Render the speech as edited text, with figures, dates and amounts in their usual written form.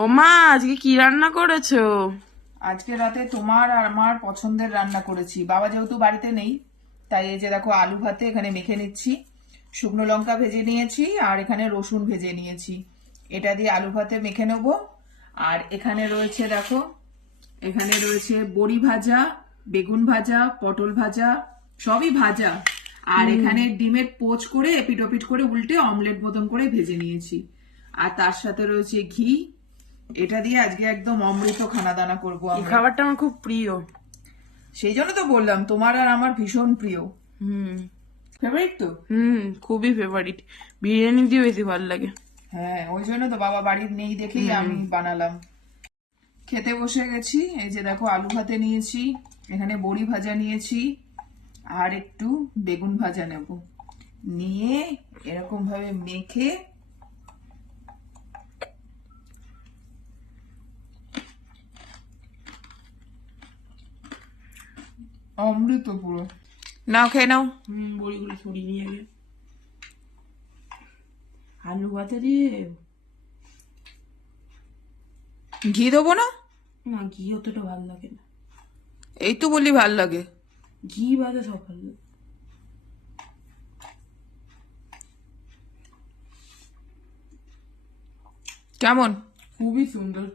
ও মা, আজকে কি রান্না করেছো? আজকে রাতে তোমার আর আমার পছন্দের রান্না করেছি। বাবা যেহেতু বাড়িতে নেই, তাই এই যে দেখো আলু ভাতে এখানে মেখে নিচ্ছি। শুকনো লঙ্কা ভেজে নিয়েছি আর এখানে রসুন ভেজে নিয়েছি। এটা দিয়ে আলু ভাতে মেখে নেব। আর এখানে রয়েছে দেখো, এখানে রয়েছে বড়ি ভাজা, বেগুন ভাজা, পটল ভাজা, সবই ভাজা। আর এখানে ডিমের পোচ করে এপিট ওপিট করে উল্টে অমলেট মতন করে ভেজে নিয়েছি। আর তার সাথে রয়েছে ঘি। এটা দিয়ে আজকে একদম অমৃত খানা দানা করবো এই আমরা। খাবারটা আমার খুব প্রিয়। সেই জন্য তো বললাম তোমার আর আমার ভীষণ প্রিয়। হুম। ফেভারিট তো। খুবই ফেভারিট। বিরিয়ানি দিয়ে বেশি ভালো লাগে। হ্যাঁ, ওই জন্য তো বাবা বাড়ির নেই দেখেই আমি বানালাম। খেতে বসে গেছি। এই যে দেখো আলু ভাতে নিয়েছি, এখানে বড়ি ভাজা নিয়েছি, আর একটু বেগুন ভাজা নেব। নিয়ে এরকম ভাবে মেখে অমৃত পুরো। নাও খেয়ে নাও। বড়িগুলো ছড়িয়ে নিয়ে আগে আলু ভাতে দিয়ে। ঘি দেবো না? না, ঘি অতটা ভালো লাগে না। এই তো বললি ভাল লাগে। ঘি ভাজা সব ভালো লাগে। কেমন? খুবই সুন্দর।